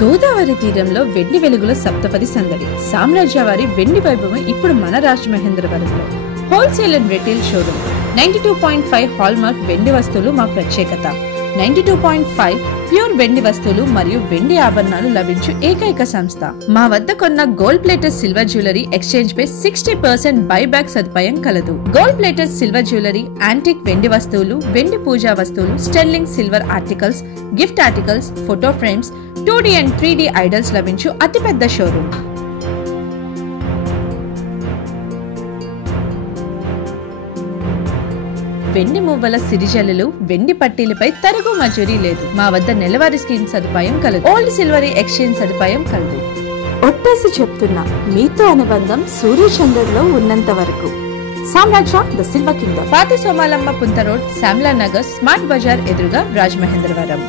గోదావరి తీరంలో వెండి వెలుగుల సప్తపది సందడి. సామ్రాజ్యవారి వెండి వైభవం ఇప్పుడు మన రాజమహేంద్రవరంలో. Wholesale and retail showroom. 92.5 hallmark వెండి వస్తువులు మా ప్రత్యేకత. 92.5 ప్యూర్ వెండి వస్తువులు మరియు వెండి ఆభరణాలు లభించు ఏకైక సంస్థ. మా వద్ద కొన్న gold plated silver jewellery exchange పై 60% బైబ్యాక్ సదుపాయం కలదు. Gold plated silver jewellery, antique వెండి వస్తువులు, వెండి పూజా వస్తువులు, sterling silver articles, gift articles, photo frames, 2D and 3D idols లభించు అతిపెద్ద షోరూమ్. వెండి మువ్వల సిరిజల్లులు, వెండి పట్టీలపై తరుగు మజూరీ లేదు. మా వద్ద నెలవారీ స్కీమ్ సదుపాయం కలదు. ఓల్డ్ సిల్వరీ ఎక్స్చేంజ్ సదుపాయం కలదు. ఒట్టేసి చెప్తున్నా, మీతో అనుబంధం సూర్యచంద్రుల్లో ఉన్నంత వరకు. సామ్రాజ్య ద సిల్వర్ కింగ్డమ్. పాత సోమాలమ్మ పుంత రోడ్, శ్యామ్లా నగర్, స్మార్ట్ బజార్ ఎదురుగా, రాజమహేంద్రవరం.